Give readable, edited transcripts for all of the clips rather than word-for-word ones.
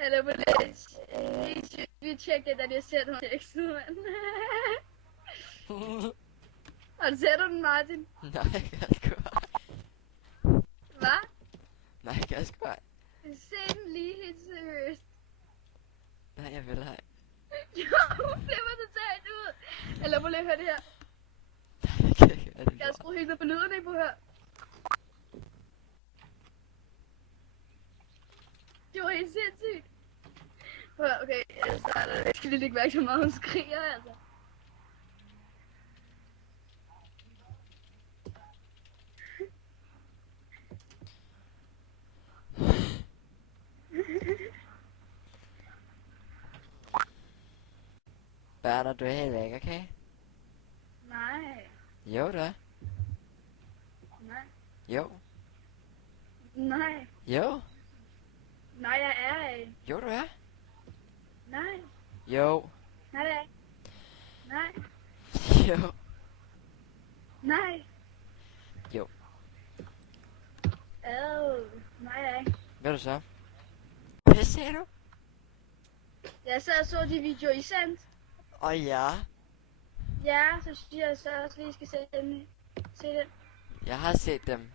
Hallo, police. Vi tjekker den, jeg ser den tekstet, mand. Og ser du den, Martin? Nej, jeg kan sgu ej. Hvad? Nej, jeg kan sgu ej. Se den lige helt seriøst. Nej, jeg vil ej. Jo, hun flipper totalt ud. Eller må lige høre det her. Nej, jeg kan ikke høre det. Jeg skruer helt ned på lyden, ikke på her. Det var helt sindssygt. Hør, okay, jeg starter. Jeg skal lige lægge mærke til, hvor meget hun skriger, altså. Berner, du er helt væk, okay? Nej. Jo, du er. Nej. Jo. Nej. Jo. Nej, jeg er ikke. Jo, du er. Nej. Jo. Nej, det er ikke. Nej. Jo. Nej. Jo. Nej, jeg er ikke. Hvad er du så? Hvad sagde du? Jeg sad og så de videoer, I sendte. Ja. Ja, så synes jeg så også lige skal se den. Jeg har set dem.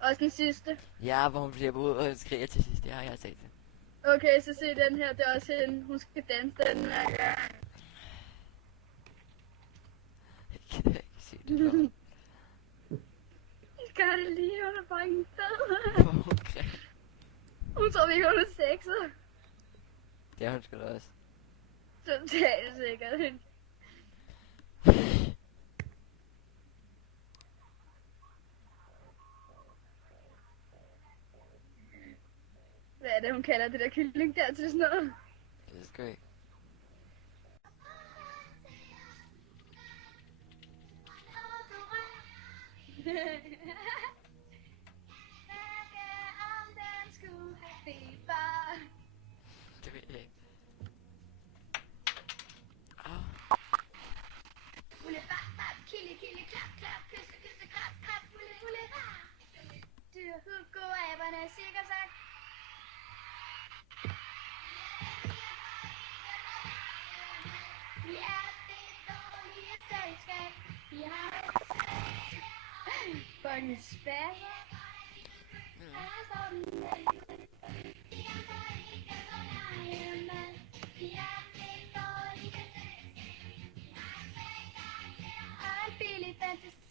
Også den sidste. Ja, hvor hun bliver ud og skriger til sidst. Ja, jeg har set det. Okay, så se den her. Det er også hende. Hun skal danse den her gang. Jeg kan ikke se det nu. I skal have det lige. Hun er bare ikke fed. Hvor hun græd. Hun tror vi, hun er sexet. Det er hun sgu da også. Totalt sikkert. Hvad er det, hun kalder det der kylling der til sådan noget? Det er sgu ikke. Det ved jeg ikke. Hugo, aberne, sikkert sagt. Vi er det dårlige selskab. Vi har fucking spasser. Her står den. Og en billig fantasi.